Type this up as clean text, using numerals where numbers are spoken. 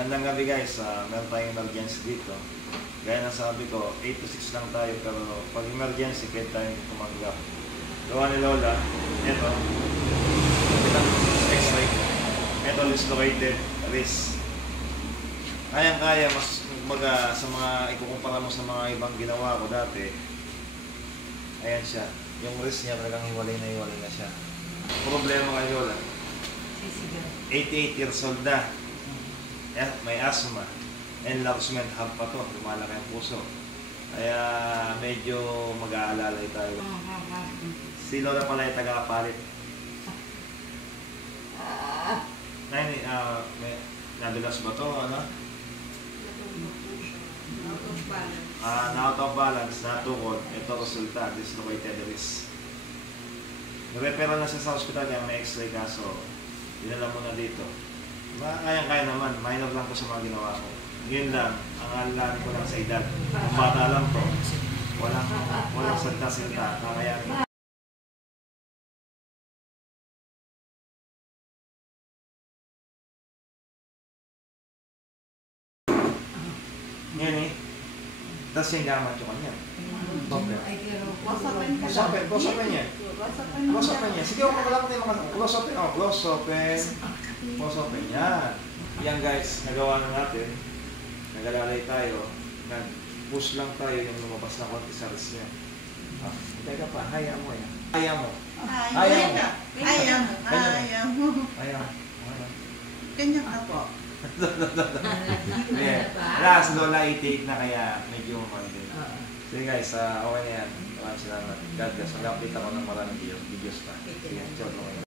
Gandang gabi guys, meron tayong emergency dito. Gaya na sabi ko, 8 to 6 lang tayo, pero pag emergency, pwede tayong tumanggap. Gawa ni Lola, ito, x-ray, ito dislocated wrist. Kayang-kaya, mas magbaga sa mga, ikukumpara mo sa mga ibang ginawa ko dati, ayan siya, yung wrist niya talagang hiwalay na siya. Problema kay Lola, 88 years old na. May asthma, enlargement hub pa to, lumalaki ang puso. Kaya medyo mag-aalalay tayo. Si Lola pala ay taga-palit. Nay, may nadulas ba to, ano? Out of balance, natukod. Ito resulta, dislocated wrist. Nag-referral na siya sa hospital kaya may x-ray kaso. Dinala mo na dito. Kaya naman, minor lang ko sa mga ginawa ko. Yun lang, ang alalan ko lang sa edad. Kung bata lang to, walang salta-salta, kakayanin. Yan eh. Tapos yung gamat yung kanya. Close-open niya. Close-open niya. Sige, wala ko tayo mga close-open. Oh, close-open. Close-open. Yan. Yan guys, nagawa na natin. Nagalalay tayo. Nag-push lang tayo yung lumabas na konti sa wrist niya. Teka pa, haya mo yan. Haya mo. Haya mo. Ganyan ka po. Last Lola 88 na kaya medyo umandun. Sige guys, okay na yan. Maraming salamat. God bless. Mag-update ako ng maraming videos pa. Sige, ciao.